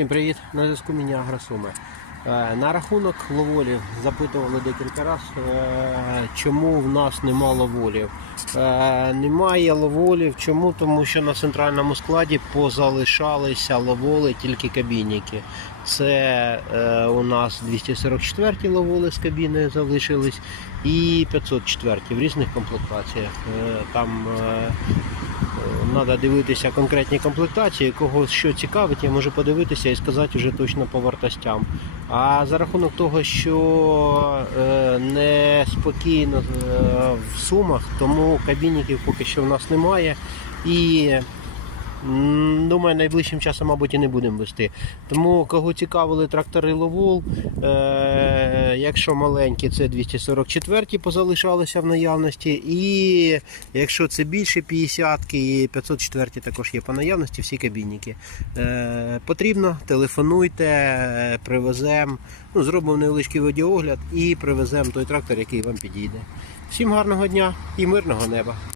Всім привіт! На зв'язку мені Агросуми. Е, На рахунок ловолів запитували декілька разів, чому в нас нема ловолів. Е, Немає ловолів. Чому? Тому що на центральному складі позалишалися ловоли тільки кабінники. Це е, у нас 244 ловоли з кабіною залишились і 504 в різних комплектаціях. Е, Там е, Треба дивитися конкретні комплектації, кого що цікавить, я можу подивитися і сказати вже точно по вартостям. А за рахунок того, що е, неспокійно е, в сумах, тому кабінників поки що в нас немає. І думаю, найближчим часом, мабуть, і не будемо вести. Тому кого цікавили трактори Ловол, е, якщо маленькі, це 244 позалишалися в наявності. І якщо це більше 50 і 504 також є по наявності, всі кабінники. Е, потрібно, телефонуйте, е, привеземо, ну, зробимо невеличкий відеогляд і привеземо той трактор, який вам підійде. Всім гарного дня і мирного неба!